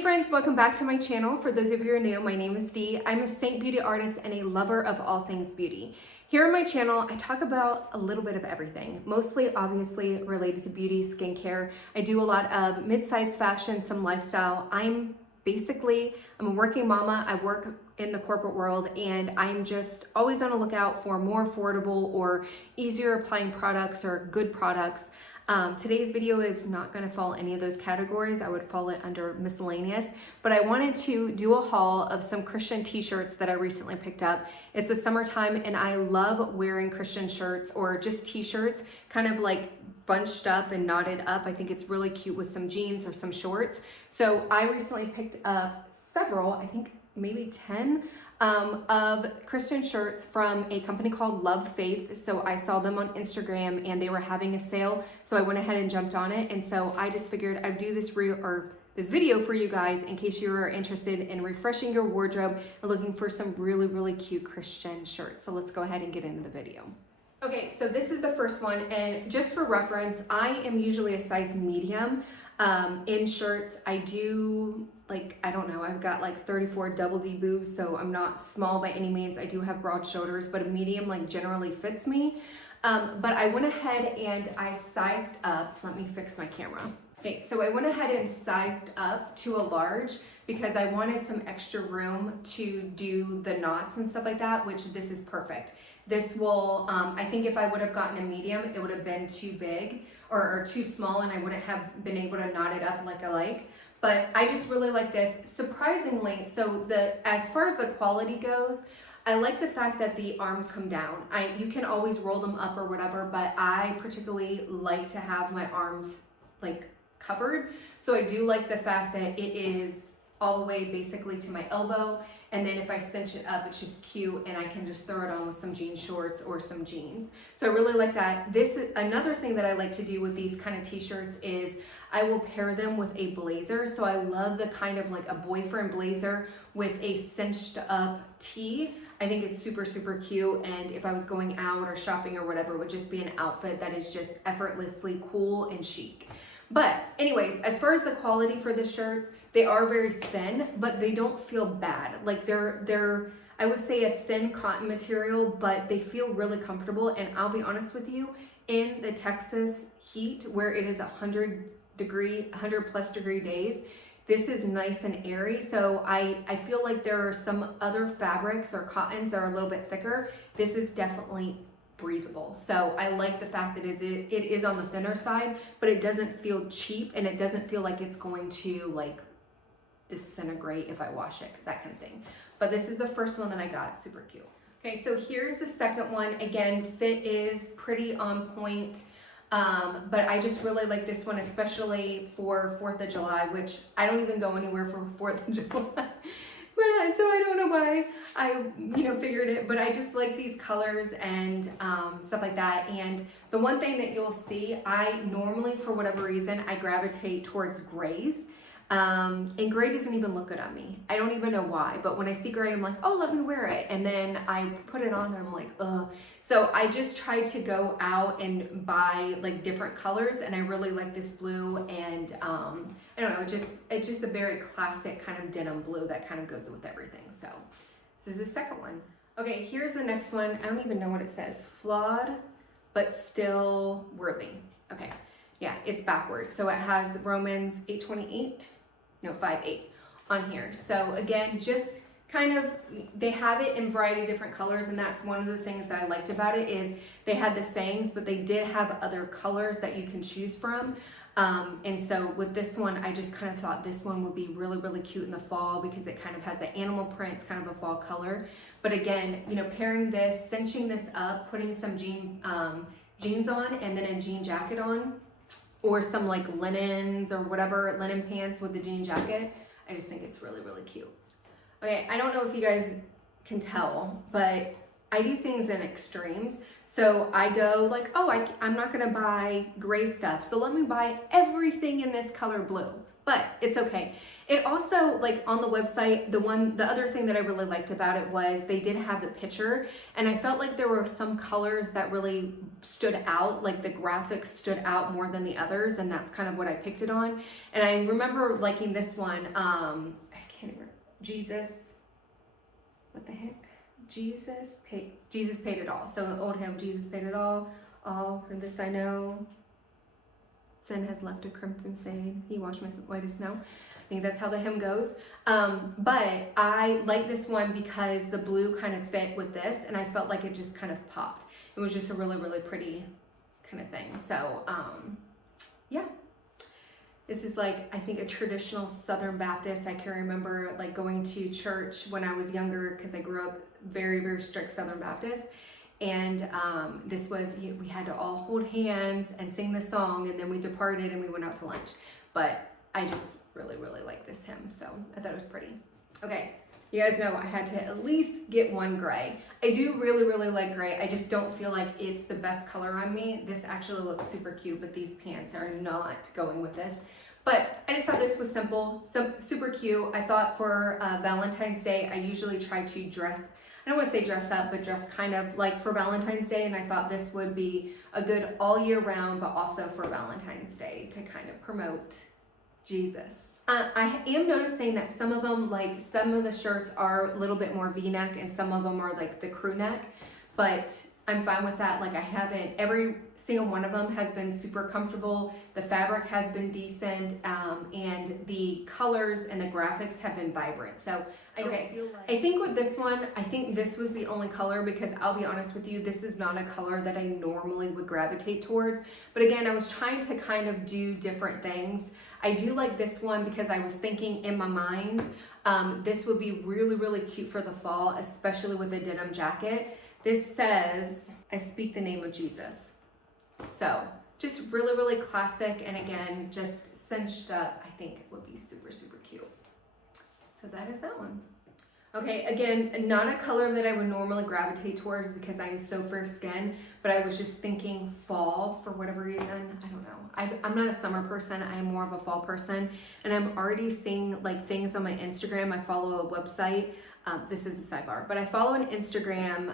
Hey friends, welcome back to my channel. For those of you who are new, my name is Dee. I'm a Seint beauty artist and a lover of all things beauty. Here on my channel, I talk about a little bit of everything, mostly obviously related to beauty, skincare. I do a lot of mid-sized fashion, some lifestyle. I'm a working mama. I work in the corporate world and I'm just always on the lookout for more affordable or easier applying products or good products. Today's video is not going to fall any of those categories. I would fall it under miscellaneous, but I wanted to do a haul of some Christian t-shirts that I recently picked up. It's the summertime and I love wearing Christian shirts or just t-shirts, kind of like bunched up and knotted up. I think it's really cute with some jeans or some shorts. So I recently picked up several, I think maybe 10 of Christian shirts from a company called Love Faith. So I saw them on Instagram and they were having a sale. So I went ahead and jumped on it. And so I just figured I'd do this video for you guys in case you are interested in refreshing your wardrobe and looking for some really cute Christian shirts. So let's go ahead and get into the video. Okay, so this is the first one, and just for reference, I am usually a size medium in shirts. I do I don't know, I've got like 34 double D boobs, so I'm not small by any means. I do have broad shoulders, but a medium generally fits me. But I went ahead and I sized up. Let me fix my camera. Okay, so I went ahead and sized up to a large because I wanted some extra room to do the knots and stuff like that, which this is perfect. This will, I think if I would have gotten a medium, it would have been too big or too small and I wouldn't have been able to knot it up like I like. But I just really like this. Surprisingly, so as far as the quality goes, I like the fact that the arms come down. You can always roll them up or whatever, but I particularly like to have my arms covered. So I do like the fact that it is all the way basically to my elbow. And then if I cinch it up, it's just cute and I can just throw it on with some jean shorts or some jeans. So I really like that. This is another thing that I like to do with these kind of t-shirts is I will pair them with a blazer. So I love the kind of like a boyfriend blazer with a cinched up tee. I think it's super cute. And if I was going out or shopping or whatever, it would just be an outfit that is just effortlessly cool and chic. But anyways, as far as the quality for the shirts, they are very thin, but they don't feel bad. Like they're I would say a thin cotton material, but they feel really comfortable. And I'll be honest with you, in the Texas heat where it is 100+ degree days, this is nice and airy. So I feel like there are some other fabrics or cottons that are a little bit thicker. This is definitely breathable. So I like the fact that it is on the thinner side, but it doesn't feel cheap and it doesn't feel like it's going to disintegrate if I wash it, that kind of thing. But this is the first one that I got, super cute. Okay, so here's the second one. Again, fit is pretty on point, but I just really like this one, especially for 4th of July, which I don't even go anywhere for 4th of July. But so I don't know why I figured it, but I just like these colors and stuff like that. And the one thing that you'll see, I normally, for whatever reason, I gravitate towards grays. And gray doesn't even look good on me. I don't even know why, but when I see gray, I'm like, oh, let me wear it. And then I put it on and I'm like, ugh. So I just tried to go out and buy different colors, and I really like this blue, and I don't know, it's just a very classic kind of denim blue that kind of goes with everything. So this is the second one. Okay, here's the next one. I don't even know what it says. Flawed, but still worthy. Okay, yeah, it's backwards. So it has Romans 5:8 on here. So again, just kind of, they have it in variety of different colors, and that's one of the things that I liked about it is they had the sayings, but they did have other colors that you can choose from. And so with this one, I just kind of thought this one would be really cute in the fall because it kind of has the animal print. It's kind of a fall color. But again, pairing this, cinching this up, putting some jeans on, and then a jean jacket on, or some linens or whatever, linen pants with the jean jacket. I just think it's really cute. Okay, I don't know if you guys can tell, but I do things in extremes. So I go I'm not gonna buy gray stuff, so let me buy everything in this color blue. but it's okay. It also, like on the website, the other thing that I really liked about it was they did have the picture, and I felt like there were some colors that really stood out, like the graphics stood out more than the others, and that's kind of what I picked it on. And I remember liking this one, I can't remember, Jesus, what the heck? Jesus paid it all. So an old hymn, Jesus paid it all for this I know. Sin has left a crimson stain. He washed my white as snow. I think that's how the hymn goes. But I like this one because the blue kind of fit with this, and I felt like it just kind of popped. It was just a really, really pretty kind of thing. So yeah. This is like, I think, a traditional Southern Baptist. I can remember like going to church when I was younger because I grew up very, very strict Southern Baptist. And this was, we had to all hold hands and sing the song, and then we departed and we went out to lunch. But I just really, really like this hymn, so I thought it was pretty. Okay, you guys know I had to at least get one gray. I do really, really like gray. I just don't feel like it's the best color on me. This actually looks super cute, but these pants are not going with this. But I just thought this was simple, super cute. I thought for Valentine's Day, I usually try to dress, I don't want to say dress up, but dress kind of like for Valentine's Day. And I thought this would be a good all year round, but also for Valentine's Day to kind of promote Jesus. I am noticing that some of them, like some of the shirts are a little bit more V-neck and some of them are like the crew neck, but I'm fine with that. Like every single one of them has been super comfortable. The fabric has been decent, and the colors and the graphics have been vibrant. So I think with this one, I think this was the only color, because I'll be honest with you, this is not a color that I normally would gravitate towards. But again, I was trying to kind of do different things. I do like this one because I was thinking in my mind, this would be really, really cute for the fall, especially with a denim jacket. This says, I speak the name of Jesus. So just really, really classic. And again, just cinched up, I think it would be super, super cute. So that is that one. Okay, again, not a color that I would normally gravitate towards because I'm so fair skin, but I was just thinking fall for whatever reason. I don't know. I'm not a summer person. I'm more of a fall person. And I'm already seeing like things on my Instagram. I follow a website. This is a sidebar, but I follow an Instagram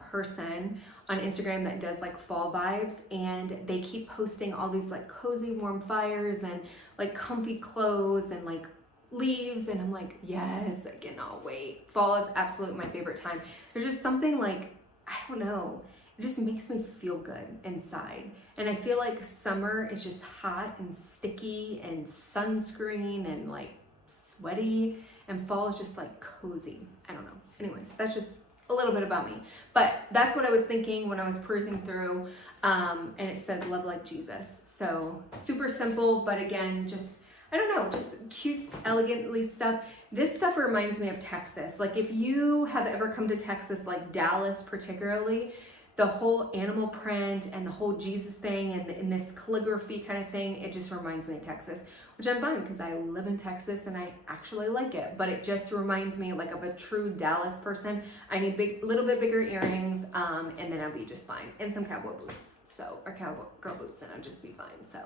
person on Instagram that does like fall vibes, and they keep posting all these like cozy warm fires and like comfy clothes and like leaves, and I'm like, yes, I cannot wait. Fall is absolutely my favorite time. There's just something like, I don't know, it just makes me feel good inside. And I feel like summer is just hot and sticky and sunscreen and like sweaty, and fall is just like cozy. I don't know. Anyways, that's just a little bit about me. But that's what I was thinking when I was perusing through, and it says love like Jesus. So super simple, but again, just, I don't know, just cute, elegantly stuff. This stuff reminds me of Texas. Like if you have ever come to Texas, like Dallas particularly, the whole animal print and the whole Jesus thing and this calligraphy kind of thing, it just reminds me of Texas, which I'm fine because I live in Texas and I actually like it. But it just reminds me like of a true Dallas person. I need little bit bigger earrings, and then I'll be just fine, and some cowboy boots. So, or cowboy girl boots, and I'll just be fine. So,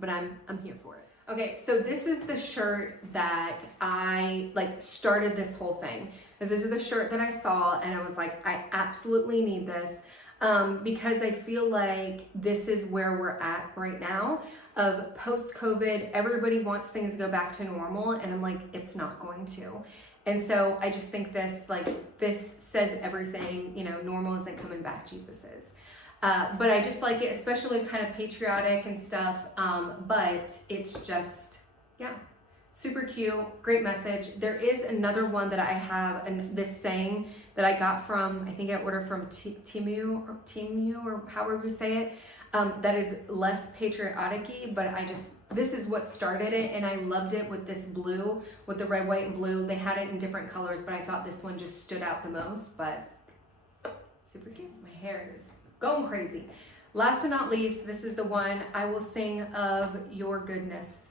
but I'm here for it. Okay, so this is the shirt that I like started this whole thing. This is the shirt that I saw and I was like, I absolutely need this, because I feel like this is where we're at right now of post-COVID. Everybody wants things to go back to normal, and I'm like, it's not going to. And so I just think this says everything, you know, normal isn't coming back, Jesus is. But I just like it, especially kind of patriotic and stuff. But it's just, yeah, super cute, great message. There is another one that I have, and this saying that I got from, I think I ordered from Timu or however you say it, that is less patriotic-y, but this is what started it, and I loved it with this blue, with the red, white, and blue. They had it in different colors, but I thought this one just stood out the most, but super cute. My hair is going crazy. Last but not least, this is the one, I will sing of your goodness,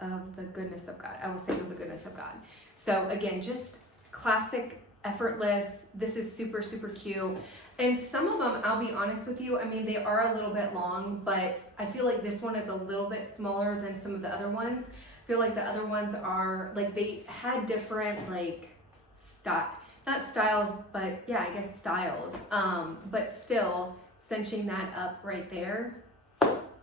of the goodness of God. I will sing of the goodness of God. So again, just classic, effortless. This is super, super cute. And some of them, I'll be honest with you, I mean, they are a little bit long, but I feel like this one is a little bit smaller than some of the other ones. I feel like the other ones are, like, they had different, like, not styles, but yeah, I guess styles. But still, cinching that up right there,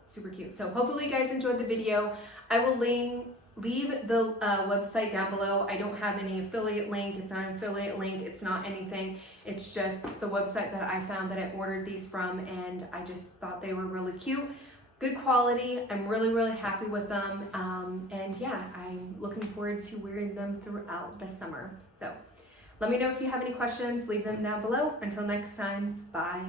super cute. So hopefully you guys enjoyed the video. I will leave the website down below. I don't have any affiliate link. It's not an affiliate link. It's not anything. It's just the website that I found that I ordered these from, and I just thought they were really cute. Good quality. I'm really, really happy with them. And yeah, I'm looking forward to wearing them throughout the summer. So let me know if you have any questions. Leave them down below. Until next time, bye.